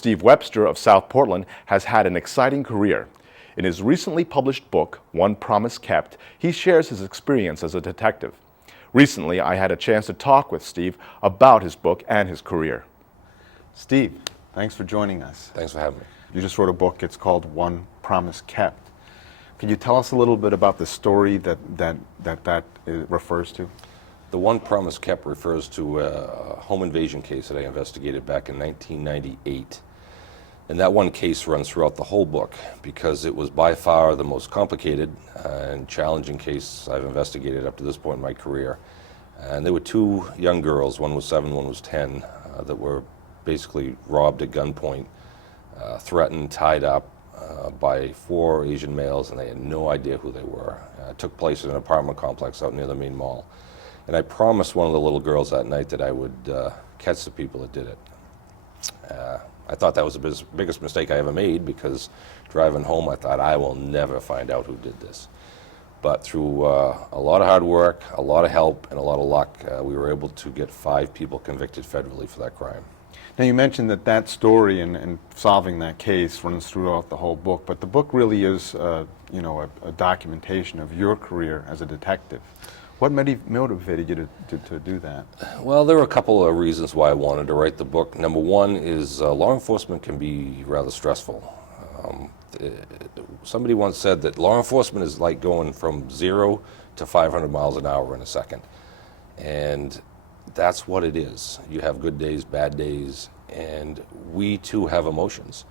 Steve Webster of South Portland has had an exciting career. In his recently published book, One Promise Kept, he shares his experience as a detective. Recently, I had a chance to talk with Steve about his book and his career. Steve, thanks for joining us. Thanks for having me. You just wrote a book. It's called One Promise Kept. Could you tell us a little bit about the story that refers to? The One Promise Kept refers to a home invasion case that I investigated back in 1998. And that one case runs throughout the whole book because it was by far the most complicated and challenging case I've investigated up to this point in my career. And there were two young girls, one was 7, one was 10, that were basically robbed at gunpoint, threatened, tied up by 4 Asian males, and they had no idea who they were. It took place in an apartment complex out near the main mall. And I promised one of the little girls that night that I would catch the people that did it. I thought that was the biggest mistake I ever made, because driving home I thought I will never find out who did this. But through a lot of hard work, a lot of help, and a lot of luck, we were able to get 5 people convicted federally for that crime. Now, you mentioned that story and solving that case runs throughout the whole book, but the book really is a documentation of your career as a detective. What motivated you to do that? Well, there were a couple of reasons why I wanted to write the book. Number one is law enforcement can be rather stressful. Somebody once said that law enforcement is like going from 0 to 500 miles an hour in a second. And that's what it is. You have good days, bad days, and we too have emotions.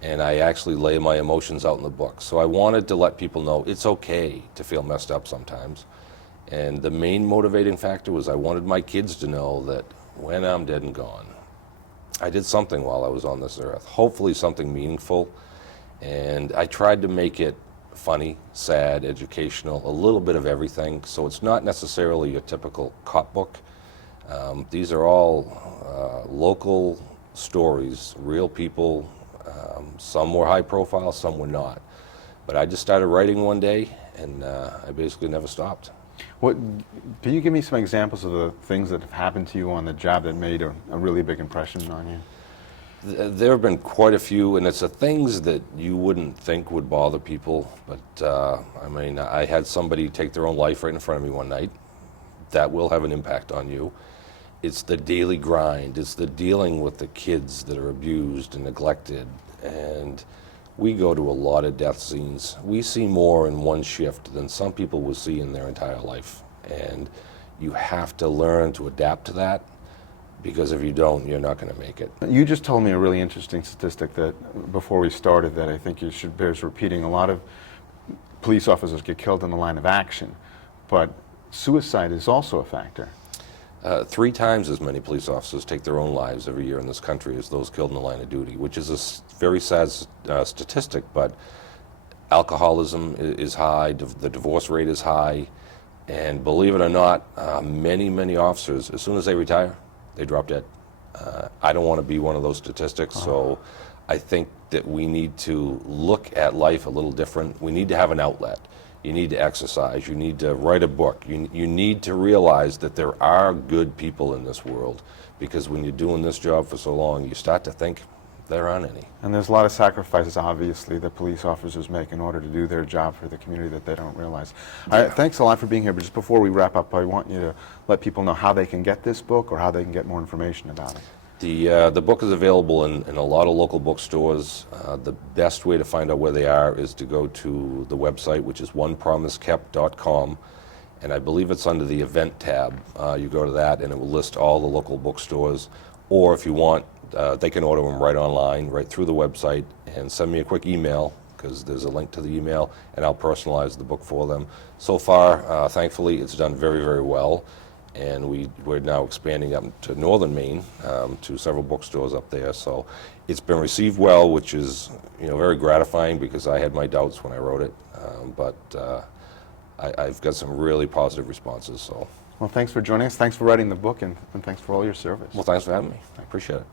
And I actually lay my emotions out in the book. So I wanted to let people know it's okay to feel messed up sometimes. And the main motivating factor was I wanted my kids to know that when I'm dead and gone, I did something while I was on this earth, hopefully something meaningful. And I tried to make it funny, sad, educational, a little bit of everything. So it's not necessarily your typical cop book. These are all local stories, real people. Some were high profile, some were not. But I just started writing one day, and I basically never stopped. Can you give me some examples of the things that have happened to you on the job that made a really big impression on you? There have been quite a few, and it's the things that you wouldn't think would bother people. But I mean, I had somebody take their own life right in front of me one night. That will have an impact on you. It's the daily grind. It's the dealing with the kids that are abused and neglected. And we go to a lot of death scenes. We see more in one shift than some people will see in their entire life. And you have to learn to adapt to that, because if you don't, you're not going to make it. You just told me a really interesting statistic that before we started that I think bears repeating. A lot of police officers get killed in the line of action, but suicide is also a factor. 3 times as many police officers take their own lives every year in this country as those killed in the line of duty, which is a very sad statistic, but alcoholism is high, the divorce rate is high, and believe it or not, many officers, as soon as they retire, they drop dead. I don't want to be one of those statistics, so I think that we need to look at life a little different. We need to have an outlet. You need to exercise. You need to write a book. You need to realize that there are good people in this world, because when you're doing this job for so long, you start to think there aren't any. And there's a lot of sacrifices, obviously, that police officers make in order to do their job for the community that they don't realize. Yeah. All right, thanks a lot for being here, but just before we wrap up, I want you to let people know how they can get this book or how they can get more information about it. The book is available in a lot of local bookstores. The best way to find out where they are is to go to the website, which is OnePromiseKept.com, and I believe it's under the event tab. You go to that and it will list all the local bookstores, or if you want, they can order them right online, right through the website, and send me a quick email, because there's a link to the email, and I'll personalize the book for them. So far, thankfully, it's done very well. And we're now expanding up to northern Maine, to several bookstores up there. So it's been received well, which is very gratifying, because I had my doubts when I wrote it. But I've got some really positive responses. So. Well, thanks for joining us. Thanks for writing the book, and thanks for all your service. Well, thanks for having me. I appreciate it.